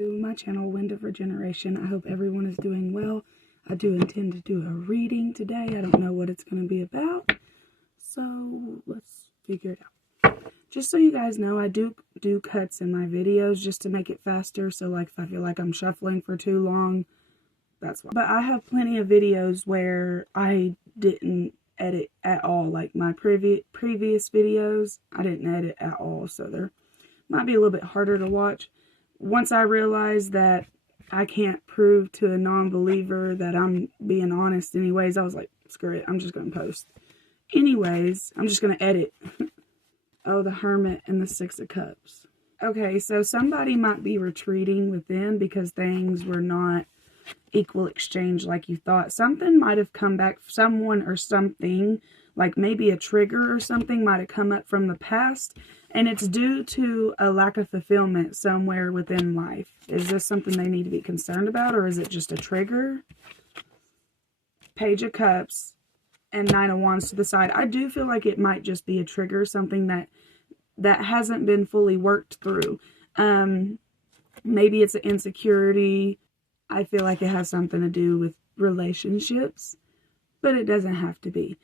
To my channel, Wind of Regeneration. I hope everyone is doing well. I do intend to do a reading today. I don't know what it's going to be about, so let's figure it out. Just so you guys know, I do cuts in my videos just to make it faster. So like if I feel like I'm shuffling for too long, that's why. But I have plenty of videos where I didn't edit at all. Like my previous videos, I didn't edit at all. So they're might be a little bit harder to watch. Once I realized that I can't prove to a non-believer that I'm being honest anyways, I was like, screw it, I'm just going to post. Anyways, I'm just going to edit. Oh, the Hermit and the Six of Cups. Okay, so somebody might be retreating within because things were not equal exchange like you thought. Something might have come back, someone or something, like maybe a trigger or something might have come up from the past, and it's due to a lack of fulfillment somewhere within life. Is this something they need to be concerned about, or is it just a trigger? Page of Cups and Nine of Wands to the side. I do feel like it might just be a trigger, something that hasn't been fully worked through. Maybe it's an insecurity. I feel like it has something to do with relationships, but it doesn't have to be.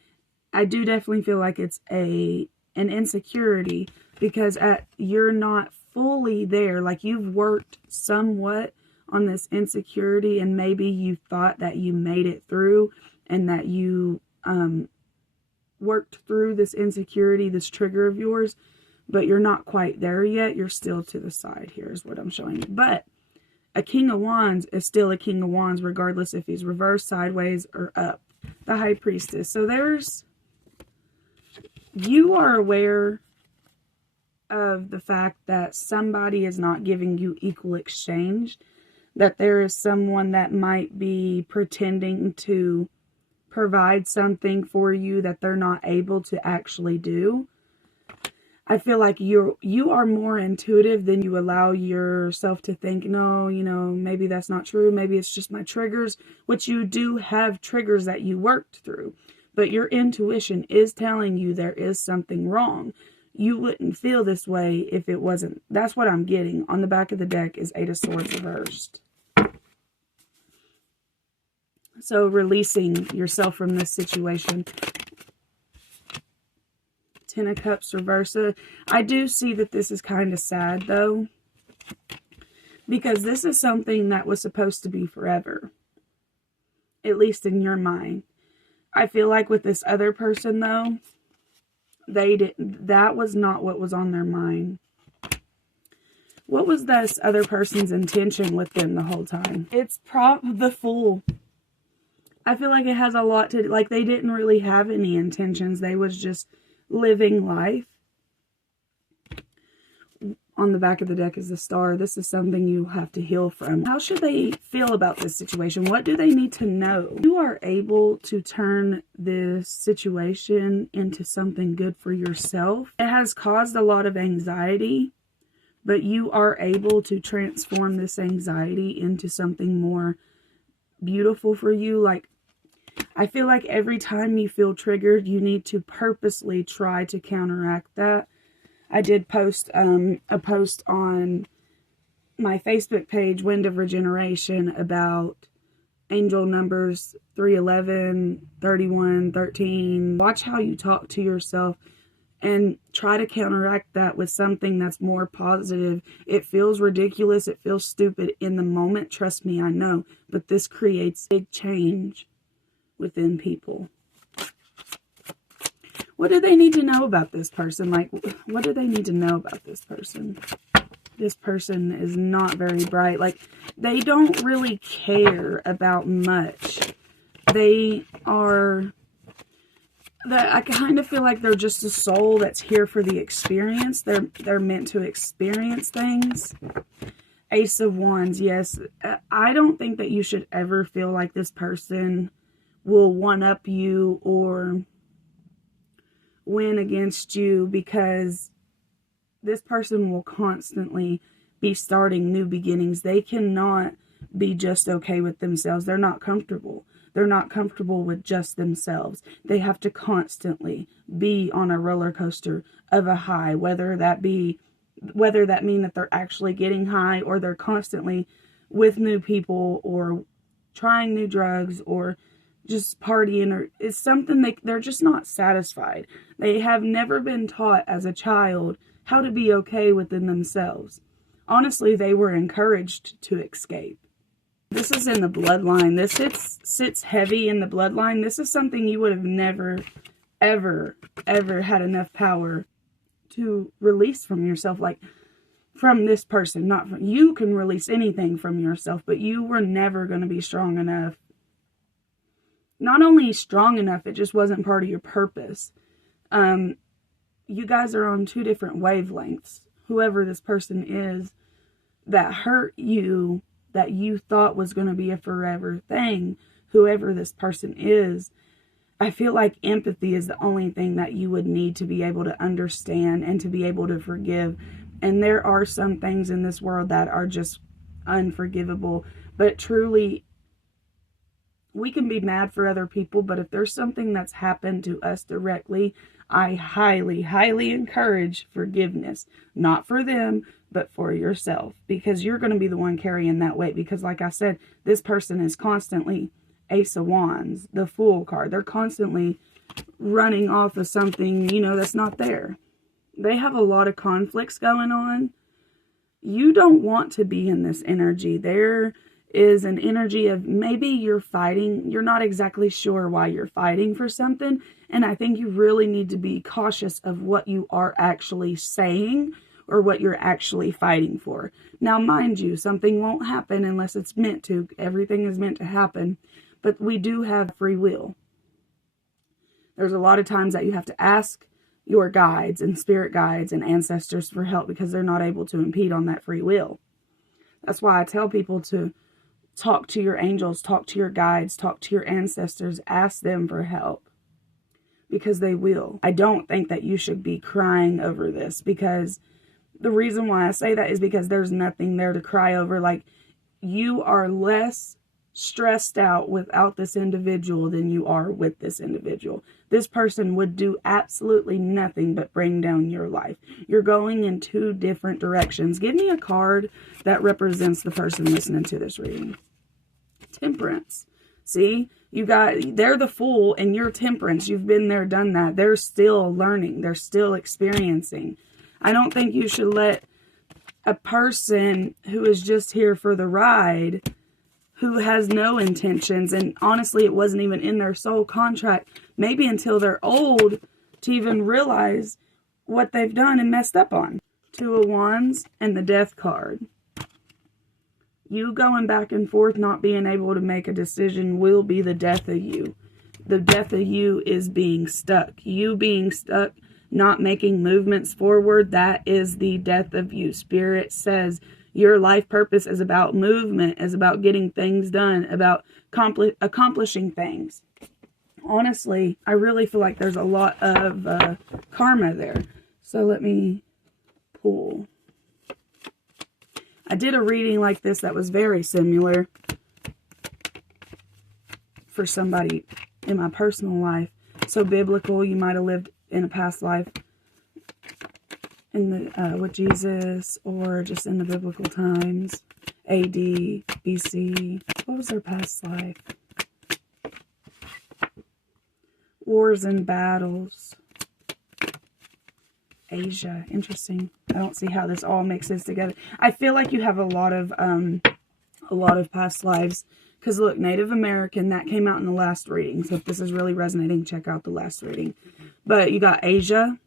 I do definitely feel like it's an insecurity because you're not fully there. Like you've worked somewhat on this insecurity, and maybe you thought that you made it through and that you worked through this insecurity, this trigger of yours, but you're not quite there yet. You're still to the side here is what I'm showing you. But a King of Wands is still a King of Wands regardless if he's reversed, sideways, or up. The High Priestess. So you are aware of the fact that somebody is not giving you equal exchange, that there is someone that might be pretending to provide something for you that they're not able to actually do. I feel like you are more intuitive than you allow yourself to think. No, maybe that's not true. Maybe it's just my triggers, which you do have triggers that you worked through. But your intuition is telling you there is something wrong. You wouldn't feel this way if it wasn't. That's what I'm getting. On the back of the deck is Eight of Swords reversed. So releasing yourself from this situation. Ten of Cups reversed. I do see that this is kind of sad though, because this is something that was supposed to be forever, at least in your mind. I feel like with this other person though, that was not what was on their mind. What was this other person's intention with them the whole time? It's the Fool. I feel like it has a lot to, like they didn't really have any intentions. They was just living life. On the back of the deck is the Star. This is something you have to heal from. How should they feel about this situation? What do they need to know? You are able to turn this situation into something good for yourself. It has caused a lot of anxiety, but you are able to transform this anxiety into something more beautiful for you. Like, I feel like every time you feel triggered, you need to purposely try to counteract that. I did post a post on my Facebook page, Wind of Regeneration, about angel numbers 311, 31, 13. Watch how you talk to yourself and try to counteract that with something that's more positive. It feels ridiculous. It feels stupid in the moment. Trust me, I know. But this creates big change within people. What do they need to know about this person? Like, what do they need to know about this person? This person is not very bright. Like, they don't really care about much. I kind of feel like they're just a soul that's here for the experience. They're meant to experience things. Ace of Wands, yes. I don't think that you should ever feel like this person will one-up you or win against you, because this person will constantly be starting new beginnings. They cannot be just okay with themselves. They're not comfortable. They're not comfortable with just themselves. They have to constantly be on a roller coaster of a high, whether that be whether that mean that they're actually getting high or they're constantly with new people or trying new drugs or just partying, or it's something they're just not satisfied. They have never been taught as a child how to be okay within themselves. Honestly, they were encouraged to escape. This is in the bloodline. This sits heavy in the bloodline. This is something you would have never, ever, ever had enough power to release from yourself. Like, from this person, not from you. Can release anything from yourself, but you were never going to be strong enough. Not only strong enough, it just wasn't part of your purpose. You guys are on two different wavelengths. Whoever this person is that hurt you, that you thought was going to be a forever thing, whoever this person is, I feel like empathy is the only thing that you would need to be able to understand and to be able to forgive. And there are some things in this world that are just unforgivable. But truly, we can be mad for other people, but if there's something that's happened to us directly, I highly, highly encourage forgiveness. Not for them, but for yourself. Because you're going to be the one carrying that weight. Because like I said, this person is constantly Ace of Wands, the Fool card. They're constantly running off of something, that's not there. They have a lot of conflicts going on. You don't want to be in this energy. There is an energy of maybe you're fighting. You're not exactly sure why you're fighting for something. And I think you really need to be cautious of what you are actually saying or what you're actually fighting for. Now, mind you, something won't happen unless it's meant to. Everything is meant to happen. But we do have free will. There's a lot of times that you have to ask your guides and spirit guides and ancestors for help because they're not able to impede on that free will. That's why I tell people to talk to your angels, talk to your guides, talk to your ancestors, ask them for help because they will. I don't think that you should be crying over this, because the reason why I say that is because there's nothing there to cry over. Like, you are less stressed out without this individual than you are with this individual. This person would do absolutely nothing but bring down your life. You're going in two different directions. Give me a card that represents the person listening to this reading. Temperance. See, they're the Fool and you're Temperance. You've been there, done that. They're still learning. They're still experiencing. I don't think you should let a person who is just here for the ride, who has no intentions, and honestly, it wasn't even in their soul contract, maybe until they're old, to even realize what they've done and messed up on. Two of Wands and the Death card. You going back and forth, not being able to make a decision, will be the death of you. The death of you is being stuck. You being stuck, not making movements forward, that is the death of you. Spirit says your life purpose is about movement, is about getting things done, about accomplishing things. Honestly, I really feel like there's a lot of karma there. So let me pull. I did a reading like this that was very similar for somebody in my personal life. So biblical, you might have lived in a past life in the with Jesus, or just in the biblical times, AD, BC. What was their past life? Wars and battles. Asia. Interesting. I don't see how this all mixes together. I feel like you have a lot of past lives. Because look, Native American, that came out in the last reading. So if this is really resonating, check out the last reading. But you got Asia.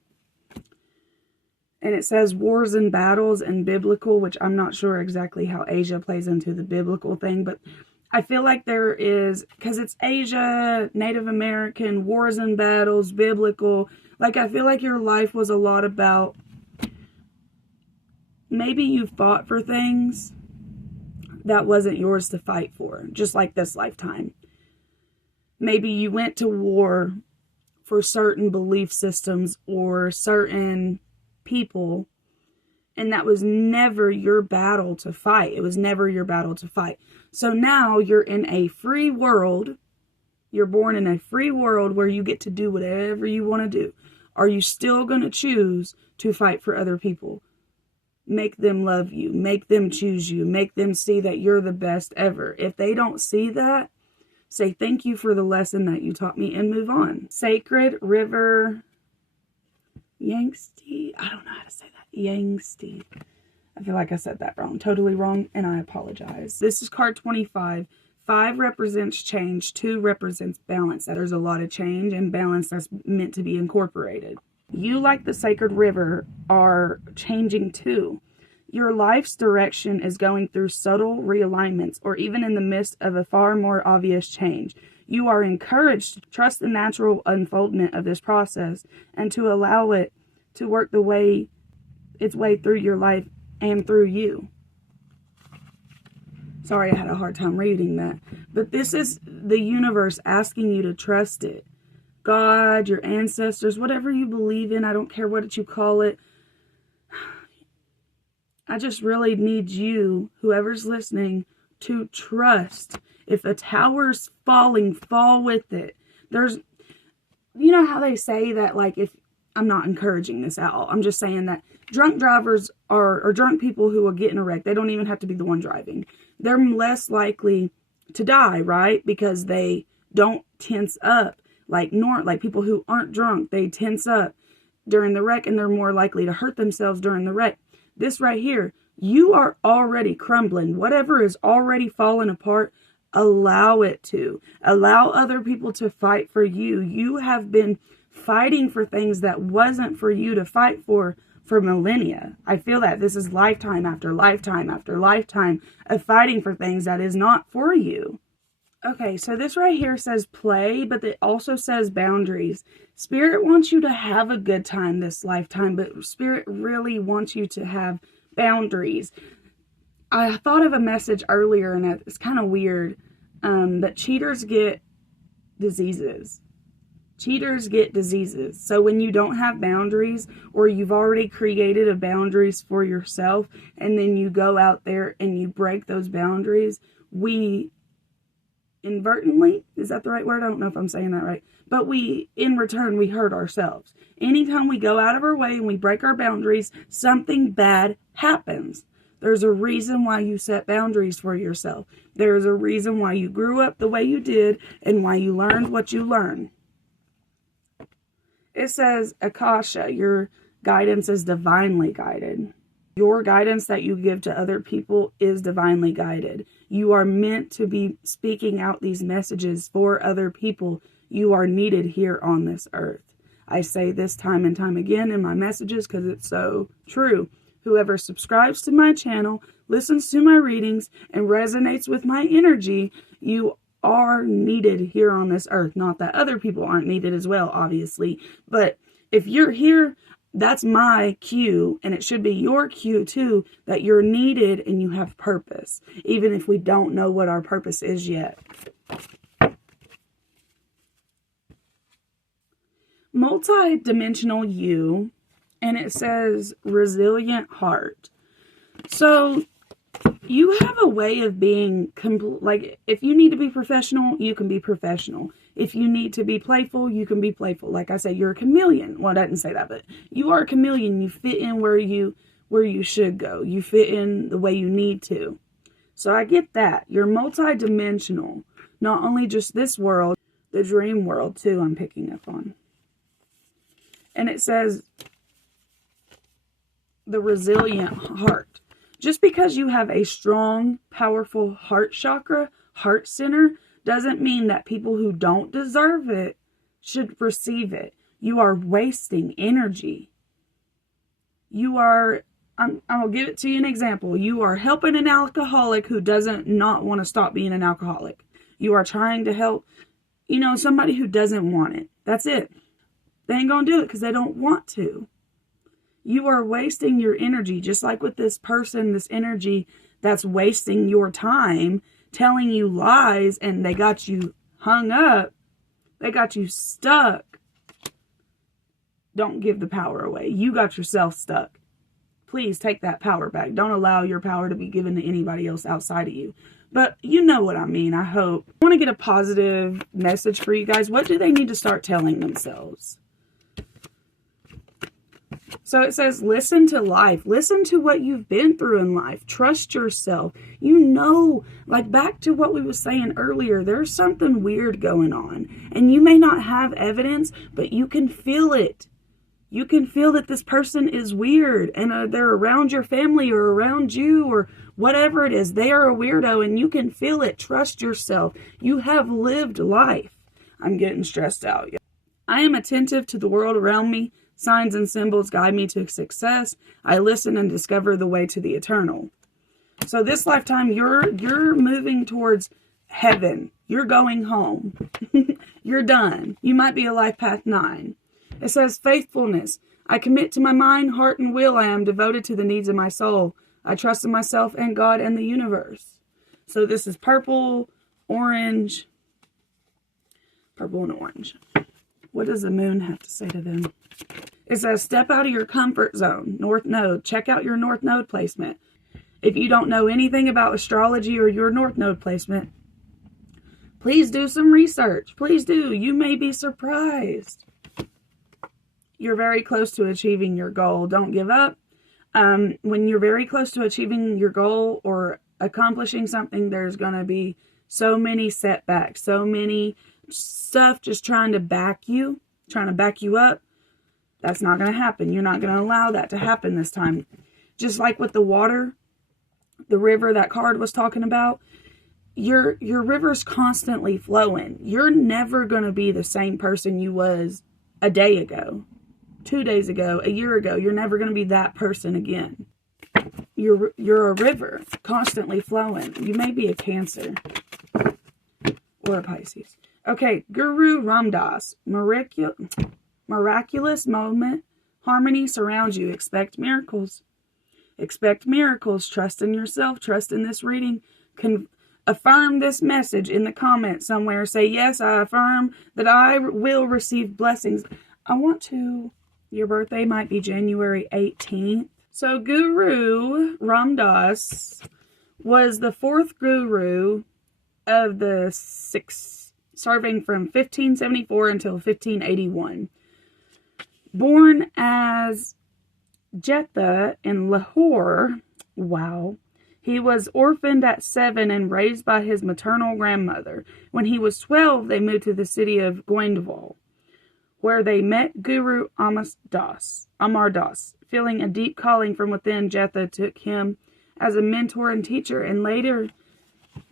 And it says wars and battles and biblical, which I'm not sure exactly how Asia plays into the biblical thing. But I feel like there is, because it's Asia, Native American, wars and battles, biblical. Like, I feel like your life was a lot about, maybe you fought for things that wasn't yours to fight for, just like this lifetime. Maybe you went to war for certain belief systems or certain people, and that was never your battle to fight. It was never your battle to fight. So now you're in a free world. You're born in a free world where you get to do whatever you want to do. Are you still going to choose to fight for other people? make them love you, make them choose you, make them see that you're the best ever. If they don't see that, say thank you for the lesson that you taught me and move on. Sacred River Yangtze. I don't know how to say that. Yangtze. I feel like I said that wrong. Totally wrong, and I apologize. This is card 25. 5 represents change. 2 represents balance. There's a lot of change and balance that's meant to be incorporated. You, like the sacred river, are changing too. Your life's direction is going through subtle realignments, or even in the midst of a far more obvious change. You are encouraged to trust the natural unfoldment of this process and to allow it to work its way through your life and through you. Sorry, I had a hard time reading that. But this is the universe asking you to trust it. God, your ancestors, whatever you believe in, I don't care what you call it. I just really need you, whoever's listening, to trust. If the tower's falling, fall with it. You know how they say that, like, if, I'm not encouraging this at all. I'm just saying that drunk drivers or drunk people who will get in a wreck, they don't even have to be the one driving. They're less likely to die, right? Because they don't tense up. Like people who aren't drunk, they tense up during the wreck, and they're more likely to hurt themselves during the wreck. This right here, you are already crumbling. Whatever is already falling apart, allow it to. Allow other people to fight for you. You have been fighting for things that wasn't for you to fight for millennia. I feel that this is lifetime after lifetime after lifetime of fighting for things that is not for you. Okay, so this right here says play, but it also says boundaries. Spirit wants you to have a good time this lifetime, but Spirit really wants you to have boundaries. I thought of a message earlier, and it's kind of weird, that cheaters get diseases. Cheaters get diseases. So when you don't have boundaries, or you've already created a boundaries for yourself, and then you go out there and you break those boundaries, we inadvertently, is that the right word? I don't know if I'm saying that right. But in return, we hurt ourselves. Anytime we go out of our way and we break our boundaries, something bad happens. There's a reason why you set boundaries for yourself. There's a reason why you grew up the way you did and why you learned what you learned. It says, Akasha, your guidance is divinely guided. Your guidance that you give to other people is divinely guided. You are meant to be speaking out these messages for other people. You are needed here on this earth. I say this time and time again in my messages because it's so true. Whoever subscribes to my channel, listens to my readings, and resonates with my energy, you are needed here on this earth. Not that other people aren't needed as well, obviously. But if you're here, that's my cue, and it should be your cue too, that you're needed and you have purpose, even if we don't know what our purpose is yet. Multi-dimensional you, and it says resilient heart. So you have a way of being, like, if you need to be professional, you can be professional. If you need to be playful, you can be playful. Like I said, you're a chameleon. Well, I didn't say that, but you are a chameleon. You fit in where you should go. You fit in the way you need to. So I get that. You're multi-dimensional. Not only just this world, the dream world too, I'm picking up on. And it says the resilient heart. Just because you have a strong, powerful heart chakra, heart center, doesn't mean that people who don't deserve it should receive it. You are wasting energy. I'll give it to you an example. You are helping an alcoholic who doesn't not want to stop being an alcoholic. You are trying to help, somebody who doesn't want it. That's it. They ain't going to do it because they don't want to. You are wasting your energy, just like with this person, this energy that's wasting your time, telling you lies, and they got you hung up. They got you stuck. Don't give the power away. You got yourself stuck. Please take that power back. Don't allow your power to be given to anybody else outside of you. But you know what I mean, I hope. I want to get a positive message for you guys. What do they need to start telling themselves? So it says, listen to life. Listen to what you've been through in life. Trust yourself. You know, like back to what we were saying earlier, there's something weird going on. And you may not have evidence, but you can feel it. You can feel that this person is weird and they're around your family or around you or whatever it is. They are a weirdo and you can feel it. Trust yourself. You have lived life. I'm getting stressed out. I am attentive to the world around me. Signs and symbols guide me to success. I listen and discover the way to the eternal. So this lifetime, you're moving towards heaven. You're going home. You're done. You might be a life path 9. It says faithfulness. I commit to my mind, heart, and will. I am devoted to the needs of my soul. I trust in myself and God and the universe. So this is purple, orange, purple and orange. What does the moon have to say to them? It says, step out of your comfort zone. North Node. Check out your North Node placement. If you don't know anything about astrology or your North Node placement, please do some research. Please do. You may be surprised. You're very close to achieving your goal. Don't give up. When you're very close to achieving your goal or accomplishing something, there's going to be so many setbacks, so many stuff just trying to back you up. That's not going to happen. You're not going to allow that to happen this time. Just like with the water, the river that card was talking about, your river's constantly flowing. You're never going to be the same person you was a day ago, 2 days ago, a year ago. You're never going to be that person again. You're a river constantly flowing. You may be a Cancer or a Pisces. Okay, Guru Ram Dass. Miraculous moment. Harmony surrounds you. Expect miracles. Expect miracles. Trust in yourself. Trust in this reading. Affirm this message in the comments somewhere. Say, yes, I affirm that I will receive blessings. Your birthday might be January 18th. So Guru Ram Dass was the 4th guru of the 6, serving from 1574 until 1581. Born as Jetha in Lahore, wow. He was orphaned at 7 and raised by his maternal grandmother. When he was 12, they moved to the city of Goindwal, where they met Guru Amar Das. Feeling a deep calling from within, Jetha took him as a mentor and teacher and later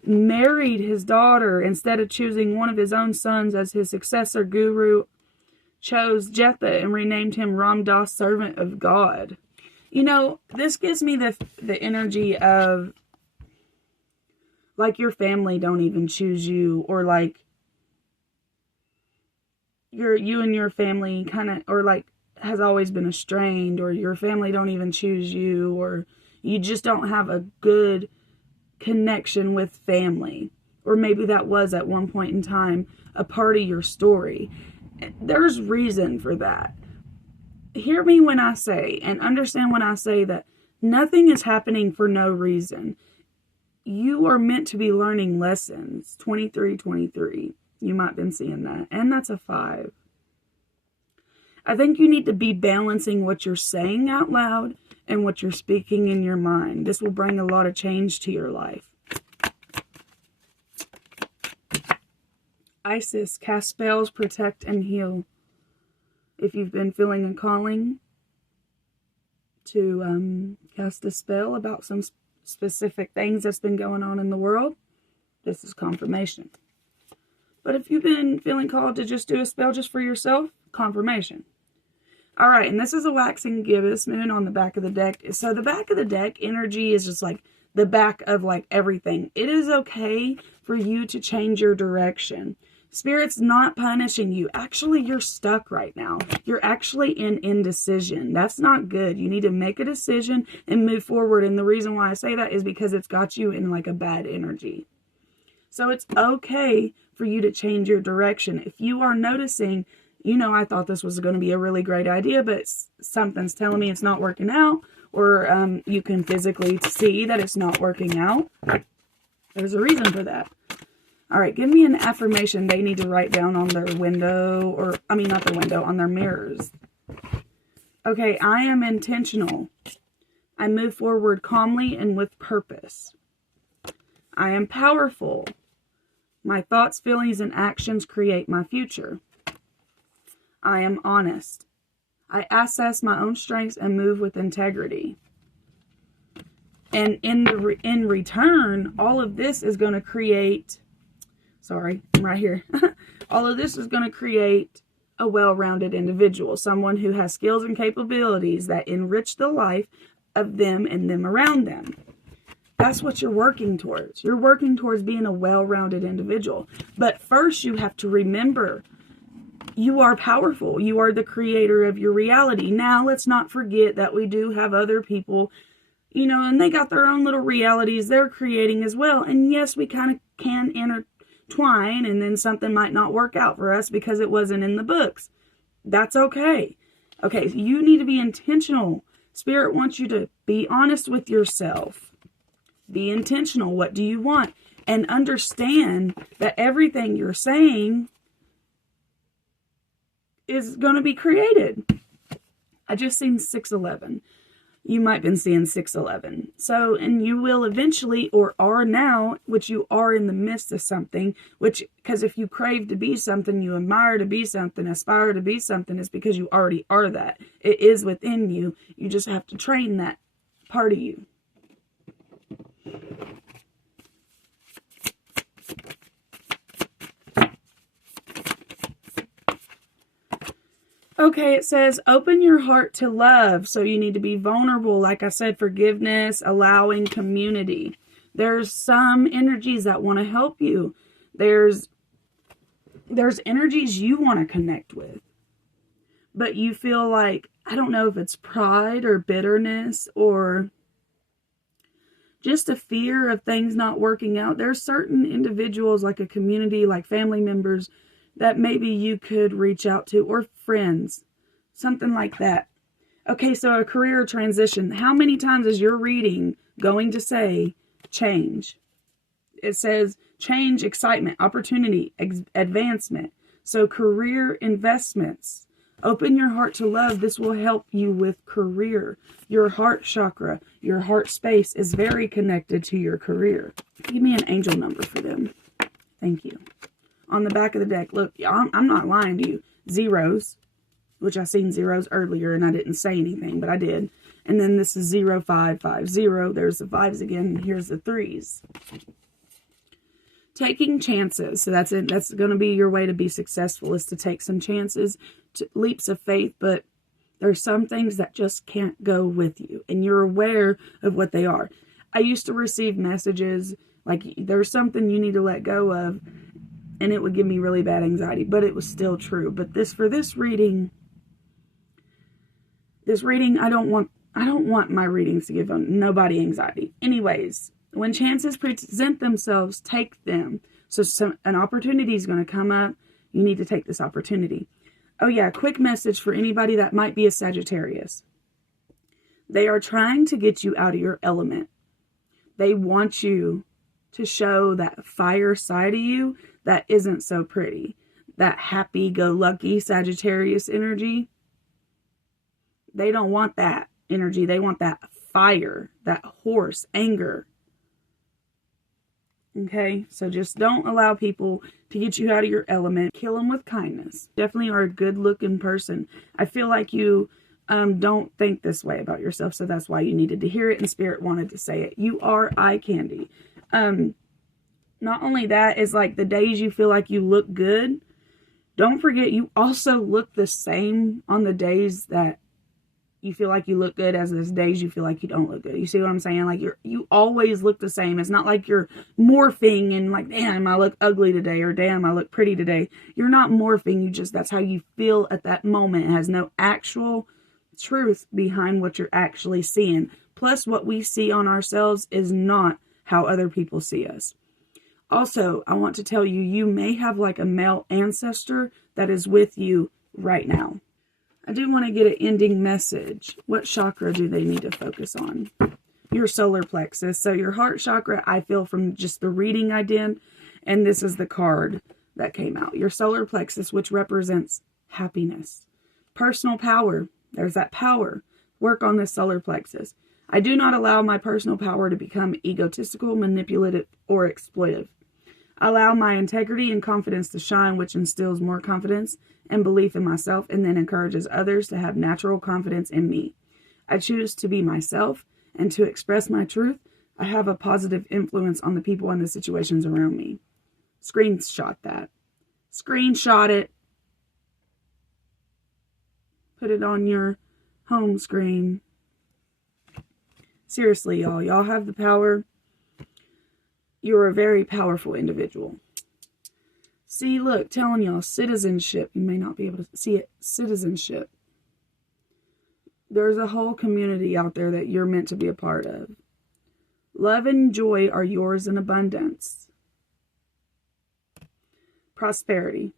married his daughter. Instead of choosing one of his own sons as his successor, Guru chose Jetha and renamed him Ram Dass, servant of God. You know, this gives me the energy of like your family don't even choose you, or like you and your family kind of, or like has always been estranged, or your family don't even choose you, or you just don't have a good connection with family, or maybe that was at one point in time a part of your story. There's reason for that. Hear me when I say, and understand when I say that nothing is happening for no reason. You are meant to be learning lessons. 2323. You might have been seeing that. And that's a 5. I think you need to be balancing what you're saying out loud and what you're speaking in your mind. This will bring a lot of change to your life. Isis, cast spells, protect, and heal. If you've been feeling a calling to cast a spell about some specific things that's been going on in the world, this is confirmation. But if you've been feeling called to just do a spell just for yourself, confirmation. All right, and this is a waxing gibbous moon on the back of the deck. So the back of the deck energy is just like the back of like everything. It is okay for you to change your direction. Spirit's not punishing you. Actually, you're stuck right now. You're actually in indecision. That's not good. You need to make a decision and move forward. And the reason why I say that is because it's got you in like a bad energy. So it's okay for you to change your direction. If you are noticing, I thought this was going to be a really great idea, but something's telling me it's not working out, or you can physically see that it's not working out, there's a reason for that. All right, give me an affirmation they need to write down on their window, on their mirrors. Okay, I am intentional. I move forward calmly and with purpose. I am powerful. My thoughts, feelings, and actions create my future. I am honest. I assess my own strengths and move with integrity. And in return, all of this is going to create, sorry, I'm right here. All of this is going to create a well-rounded individual, someone who has skills and capabilities that enrich the life of them and them around them. That's what you're working towards. You're working towards being a well-rounded individual. But first, you have to remember you are powerful. You are the creator of your reality. Now, let's not forget that we do have other people, and they got their own little realities they're creating as well. And yes, we kind of can intertwine, and then something might not work out for us because it wasn't in the books. That's okay. Okay, so you need to be intentional. Spirit wants you to be honest with yourself. Be intentional. What do you want? And understand that everything you're saying is going to be created. I just seen 611. You might have been seeing 611. So, and you will eventually, or are now, which you are in the midst of something, because if you crave to be something, you admire to be something, aspire to be something, it's because you already are that. It is within you. You just have to train that part of you. Okay, it says, open your heart to love. So you need to be vulnerable. Like I said, forgiveness, allowing, community. There's some energies that want to help you. There's energies you want to connect with. But you feel like, I don't know if it's pride or bitterness or just a fear of things not working out. There's certain individuals, like a community, like family members, that maybe you could reach out to, or friends, something like that. Okay, so a career transition. How many times is your reading going to say change? It says change, excitement, opportunity, advancement. So career investments. Open your heart to love. This will help you with career. Your heart chakra, your heart space is very connected to your career. Give me an angel number for them. Thank you. On the back of the deck, look, I'm not lying to you. Zeros, which I seen zeros earlier and I didn't say anything, but I did. And then this is 0550. There's the fives again. Here's the threes. Taking chances. So that's it. That's going to be your way to be successful, is to take some chances, leaps of faith. But there's some things that just can't go with you, and you're aware of what they are. I used to receive messages like there's something you need to let go of, and it would give me really bad anxiety, but it was still true. But for this reading, I don't want my readings to give nobody anxiety. Anyways, when chances present themselves, take them. So an opportunity is going to come up. You need to take this opportunity. Oh yeah, quick message for anybody that might be a Sagittarius. They are trying to get you out of your element. They want you to show that fire side of you that isn't so pretty. That happy-go-lucky Sagittarius energy. They don't want that energy. They want that fire, that horse, anger. Okay, so just don't allow people to get you out of your element. Kill them with kindness. Definitely are a good-looking person. I feel like you don't think this way about yourself, so that's why you needed to hear it, and Spirit wanted to say it. You are eye candy. Not only that, is like the days you feel like you look good, don't forget you also look the same on the days that you feel like you look good as the days you feel like you don't look good. You see what I'm saying? Like you always look the same. It's not like you're morphing and like, damn, I look ugly today, or damn, I look pretty today. You're not morphing. That's how you feel at that moment. It has no actual truth behind what you're actually seeing. Plus, what we see on ourselves is not how other people see us. Also, I want to tell you, you may have like a male ancestor that is with you right now. I do want to get an ending message. What chakra do they need to focus on? Your solar plexus. So your heart chakra, I feel from just the reading I did, and this is the card that came out. Your solar plexus, which represents happiness, personal power. There's that power. Work on this solar plexus. I do not allow my personal power to become egotistical, manipulative, or exploitive. I allow my integrity and confidence to shine, which instills more confidence and belief in myself and then encourages others to have natural confidence in me. I choose to be myself and to express my truth. I have a positive influence on the people and the situations around me. Screenshot that. Screenshot it. Put it on your home screen. Seriously, y'all. Y'all have the power. You're a very powerful individual. See, look, telling y'all, citizenship. You may not be able to see it. Citizenship. There's a whole community out there that you're meant to be a part of. Love and joy are yours in abundance. Prosperity.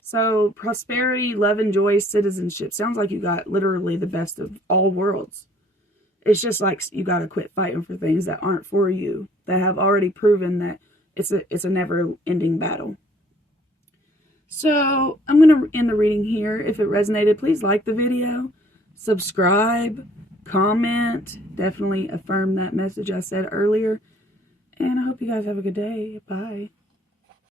So, prosperity, love and joy, citizenship. Sounds like you got literally the best of all worlds. It's just like you got to quit fighting for things that aren't for you, that have already proven that it's a never-ending battle. So, I'm going to end the reading here. If it resonated, please like the video, subscribe, comment, definitely affirm that message I said earlier. And I hope you guys have a good day. Bye.